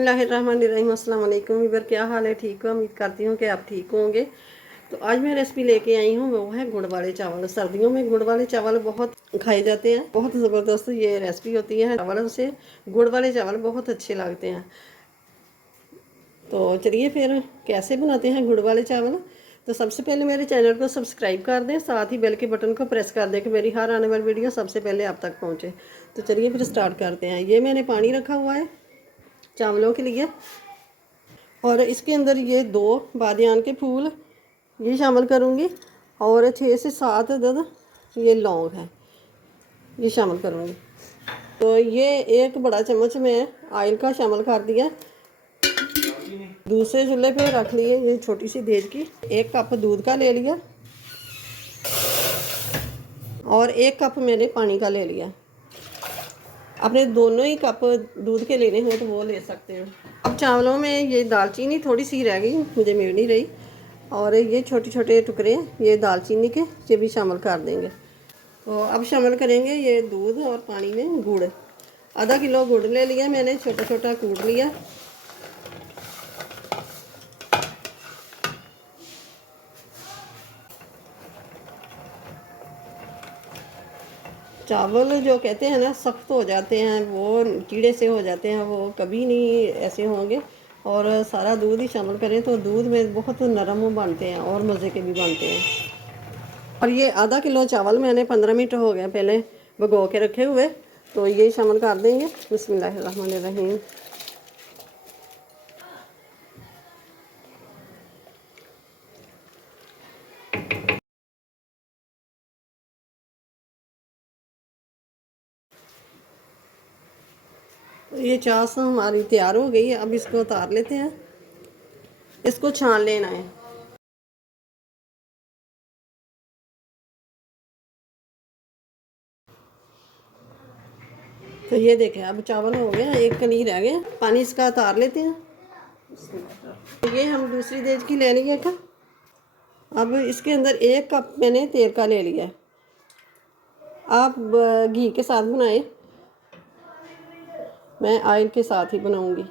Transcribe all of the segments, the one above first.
बिस्मिल्लाहिर्रहमानिर्रहीम। अस्सलाम वालेकुम वीवर, क्या हाल है? ठीक हो? उम्मीद करती हूँ कि आप ठीक होंगे। तो आज मैं रेसिपी लेके आई हूँ, वो है गुड़ वाले चावल। सर्दियों में गुड़ वाले चावल बहुत खाए जाते हैं, बहुत ज़बरदस्त ये रेसिपी होती है। चावलों से गुड़ वाले चावल बहुत अच्छे लगते हैं। तो चलिए फिर कैसे बनाते हैं गुड़ वाले चावल। तो सबसे पहले मेरे चैनल को सब्सक्राइब कर दें, साथ ही बेल के बटन को प्रेस कर दें कि मेरी हर आने वाली वीडियो सबसे पहले आप तक पहुँचे। तो चलिए फिर स्टार्ट करते हैं। ये मैंने पानी रखा हुआ है चावलों के लिए, और इसके अंदर ये 2 बादियान के फूल ये शामिल करूँगी, और 6 से 7 अदद ये लौंग है, ये शामिल करूँगी। तो ये 1 बड़ा चम्मच मैं ऑयल का शामिल कर दिया। दूसरे चूल्हे पे रख लिए ये छोटी सी देग की। 1 कप दूध का ले लिया, और 1 कप मैंने पानी का ले लिया। आपने दोनों ही कप दूध के लेने हो तो वो ले सकते हैं। अब चावलों में ये दालचीनी थोड़ी सी रह गई, मुझे मिल नहीं रही, और ये छोटे छोटे टुकड़े ये दालचीनी के, ये भी शामिल कर देंगे। तो अब शामिल करेंगे ये दूध और पानी में गुड़। आधा किलो गुड़ ले लिया मैंने, छोटा छोटा कूट लिया। चावल जो कहते हैं ना सख्त हो जाते हैं, वो कीड़े से हो जाते हैं, वो कभी नहीं ऐसे होंगे। और सारा दूध ही शामिल करें तो दूध में बहुत नरम बनते हैं और मज़े के भी बनते हैं। और ये आधा किलो चावल मैंने 15 मिनट हो गया पहले भिगो के रखे हुए, तो ये शामिल कर देंगे। बिस्मिल्लाहिर्रहमानिर्रहीम। ये चाश हमारी तैयार हो गई है। अब इसको उतार लेते हैं, इसको छान लेना है। तो ये देखें अब चावल हो गया, 1 कली रह गया, पानी इसका उतार लेते हैं। तो ये हम दूसरी देज की ले लिए था। अब इसके अंदर 1 कप मैंने तेल का ले लिया है। आप घी के साथ बनाएं, मैं ऑयल के साथ ही बनाऊंगी।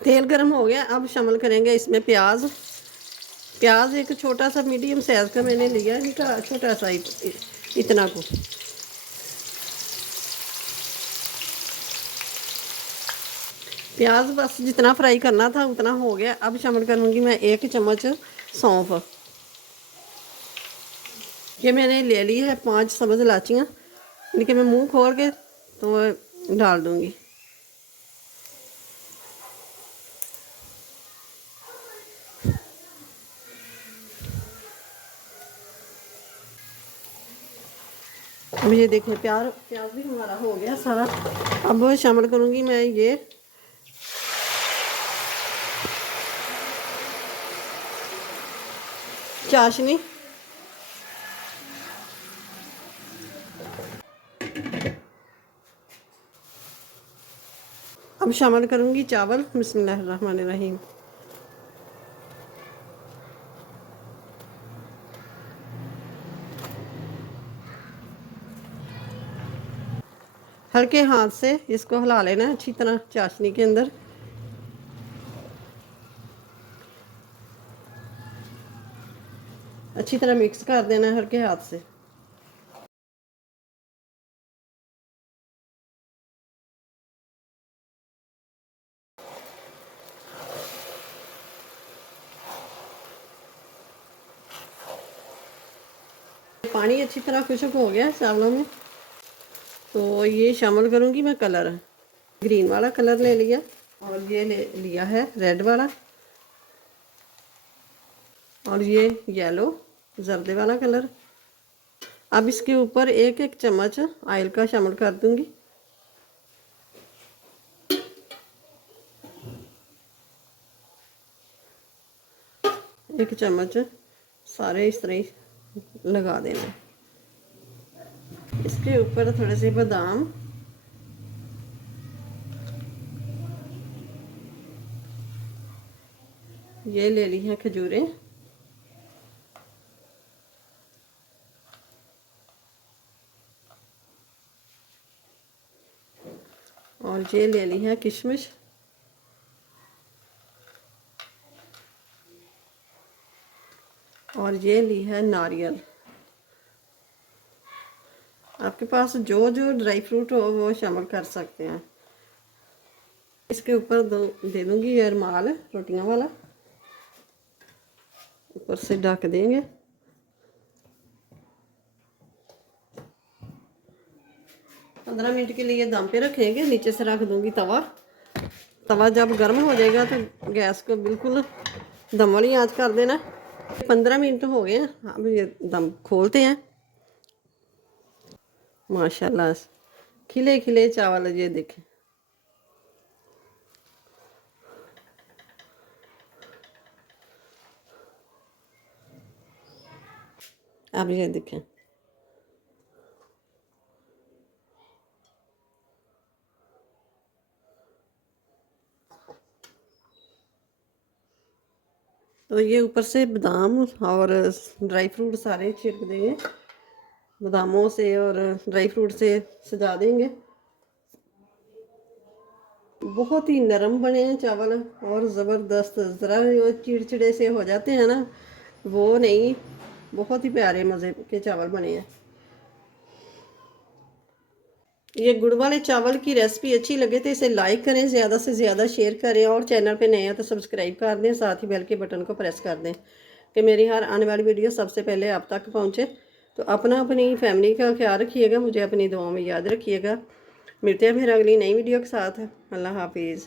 तेल गर्म हो गया, अब शामिल करेंगे इसमें प्याज। प्याज एक छोटा सा मीडियम साइज का मैंने लिया है, इनका छोटा सा इतना को। प्याज बस जितना फ्राई करना था उतना हो गया। अब शामिल करूँगी मैं 1 चम्मच सौंफ। ये मैंने ले ली है 5 सब्ज़ इलायचियाँ, इनके मैं मुंह खोल के तो डाल दूँगी। अब ये देखिए प्याज भी हमारा हो गया सारा। अब शामिल करूँगी मैं ये चाशनी। अब शामिल करूँगी चावल। बिस्मिल्लाहिर्रहमानिर्रहीम। हल्के हाथ से इसको हिला लेना है अच्छी तरह चाशनी के अंदर। अच्छी तरह मिक्स कर देना है हल्के हाथ से। पानी अच्छी तरह खुश्क हो गया चावलों में, तो ये शामिल करूँगी मैं कलर। ग्रीन वाला कलर ले लिया, और ये ले लिया है रेड वाला, और ये येलो जर्दे वाला कलर। अब इसके ऊपर 1-1 चम्मच ऑयल का शामिल कर दूंगी। एक चम्मच सारे इस तरह ही लगा देना। इसके ऊपर थोड़े से बादाम, ये ले ली हैं खजूरें, और और ये ले ली है किशमिश, और ये ली है नारियल। आपके पास जो जो ड्राई फ्रूट हो वो शामिल कर सकते हैं। इसके ऊपर दे दूंगी ये रुमाल रोटियां वाला, ऊपर से ढक देंगे। पंद्रह मिनट के लिए दम पे रखेंगे। नीचे से रख दूंगी तवा। तवा जब गर्म हो जाएगा तो गैस को बिल्कुल दम वाली आंच कर देना। 15 मिनट हो गए हैं, अब ये दम खोलते हैं। माशाल्लाह खिले खिले चावल ये देखें। अब ये देखें, तो ये ऊपर से बादाम और ड्राई फ्रूट सारे छिड़क देंगे। बादामों से और ड्राई फ्रूट से सजा देंगे। बहुत ही नरम बने हैं चावल और ज़बरदस्त। ज़रा वो चिड़चिड़े से हो जाते हैं ना, वो नहीं, बहुत ही प्यारे मज़े के चावल बने हैं। ये गुड़ वाले चावल की रेसिपी अच्छी लगे तो इसे लाइक करें, ज़्यादा से ज़्यादा शेयर करें, और चैनल पे नए हैं तो सब्सक्राइब कर दें, साथ ही बेल के बटन को प्रेस कर दें कि मेरी हर आने वाली वीडियो सबसे पहले आप तक पहुंचे। तो अपनी फैमिली का ख्याल रखिएगा, मुझे अपनी दुआओं में याद रखिएगा। मिलते हैं फिर अगली नई वीडियो के साथ। अल्लाह हाफिज़।